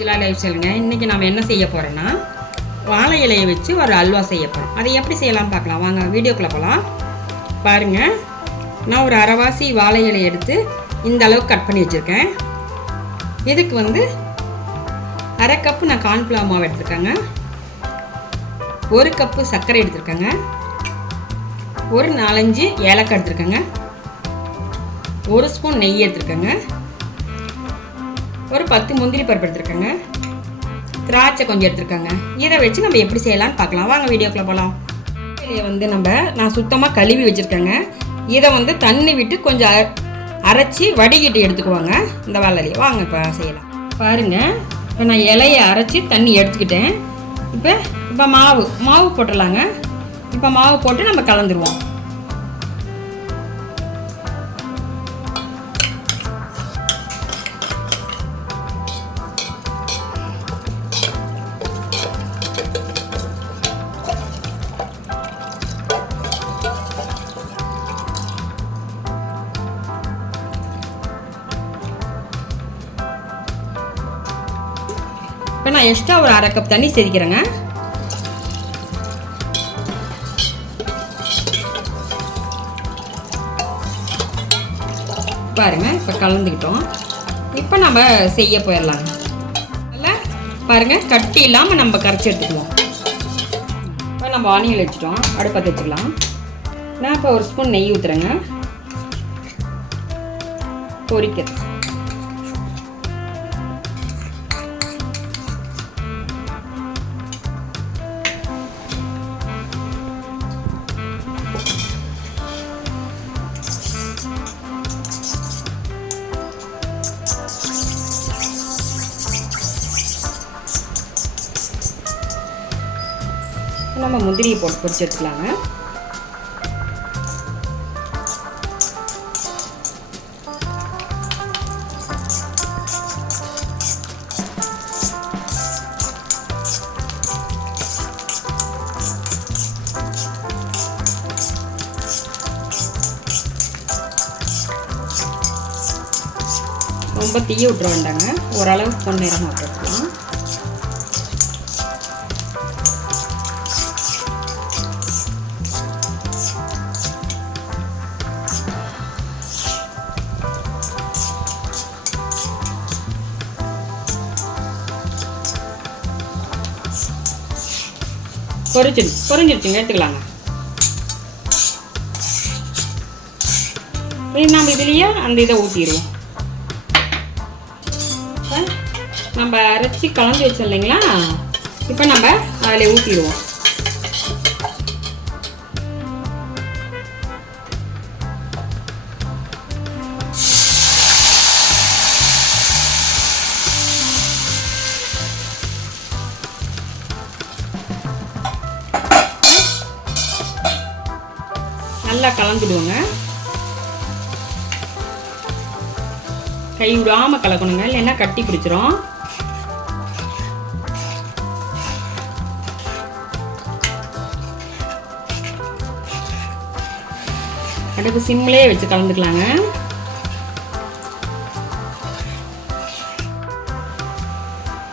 Manjula life ஸ்டைலுங்க. இன்றைக்கி நம்ம என்ன செய்ய போகிறோன்னா வாழை இலையை வச்சு ஒரு அல்வா செய்ய போகிறோம். அதை எப்படி செய்யலாம் பார்க்கலாம் வாங்க, வீடியோக்குள்ளே போகலாம். பாருங்கள், நான் ஒரு அரைவாசி வாழை இலையை எடுத்து இந்த அளவுக்கு கட் பண்ணி வச்சுருக்கேன். இதுக்கு வந்து அரை கப்பு நான் கார்ன்ஃப்ளவர் மாவு எடுத்துருக்கேங்க, ஒரு கப்பு சர்க்கரை எடுத்துருக்கேங்க, ஒரு 4-5 ஏலக்காய் எடுத்துருக்கேங்க, ஒரு ஸ்பூன் நெய் எடுத்துருக்கேங்க, ஒரு 10 முந்திரி பருப்பு எடுத்துருக்கேங்க, திராட்சை கொஞ்சம் எடுத்துருக்கேங்க. இதை வச்சு நம்ம எப்படி செய்யலாம்னு பார்க்கலாம் வாங்க, வீடியோக்குள்ளே போகலாம். இதையை வந்து நான் சுத்தமாக கழுவி வச்சுருக்கேங்க. இதை வந்து தண்ணி விட்டு கொஞ்சம் அரைச்சி வடிகிட்டு எடுத்துக்குவாங்க இந்த வாழையிலையை. வாங்க இப்போ செய்யலாம். பாருங்கள், இப்போ நான் இலையை அரைச்சி தண்ணி எடுத்துக்கிட்டேன். இப்போ மாவு போட்டுடலாங்க. இப்போ மாவு போட்டு நம்ம கலந்துருவோம். இப்போ நான் எக்ஸ்ட்ரா ஒரு அரை கப் தண்ணி சேர்க்கிறேங்க. பாருங்கள், இப்போ கலந்துக்கிட்டோம். இப்போ நம்ம செய்ய போயிடலாங்க. நல்லா பாருங்கள், கட்டி இல்லாமல் நம்ம கரைச்சி எடுத்துக்குவோம். இப்போ நம்ம ஆனியன் வச்சுட்டோம், அடுப்பை வச்சுக்கலாம். நான் இப்போ ஒரு ஸ்பூன் நெய் ஊற்றுறேங்க. பொரிக்கிறது நம்ம முந்திரியை போட்டு பொரிச்சு எடுத்துக்கலாங்க. ரொம்ப தீய விட்டுற வேண்டாங்க, ஓரளவுக்கு பொன்னிறமாக போட்டுக்கலாம். பொரிஞ்சிருச்சுங்க, எடுத்துக்கலாங்க. நம்ம இதுலேயே அந்த இதை ஊற்றிடுவோம். நம்ம அரைச்சி கலந்து வச்சோம் இல்லைங்களா, இப்போ நம்ம அதில் ஊற்றிடுவோம். நல்லா கலந்துடுவோங்க. கை விடாமல் கலக்கணுங்க, இல்லைன்னா கட்டி பிடிச்சிரும். அடுப்பு சிம்லேயே வச்சு கலந்துக்கலாங்க.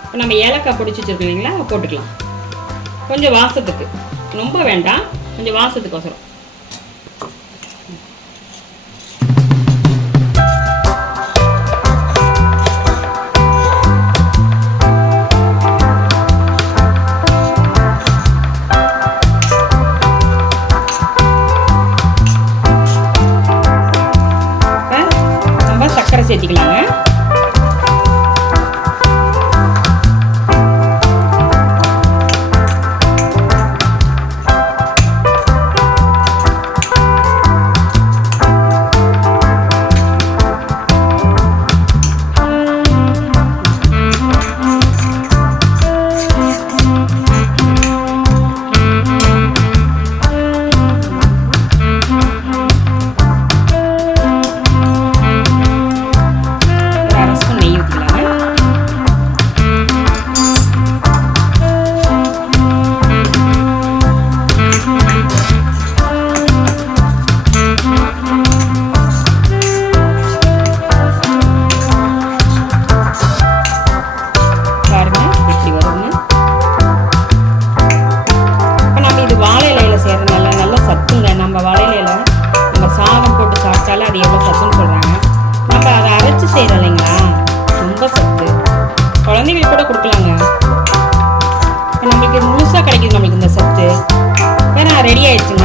இப்போ நம்ம ஏலக்காய் பொடிச்சு வச்சுருக்கோம் இல்லைங்களா, போட்டுக்கலாம். கொஞ்சம் வாசத்துக்கு, ரொம்ப வேண்டாம், கொஞ்சம் வாசத்துக்கு. சர்க்கரை சேர்த்திக்கலாங்க. ரெடி ஆயிடுச்சு.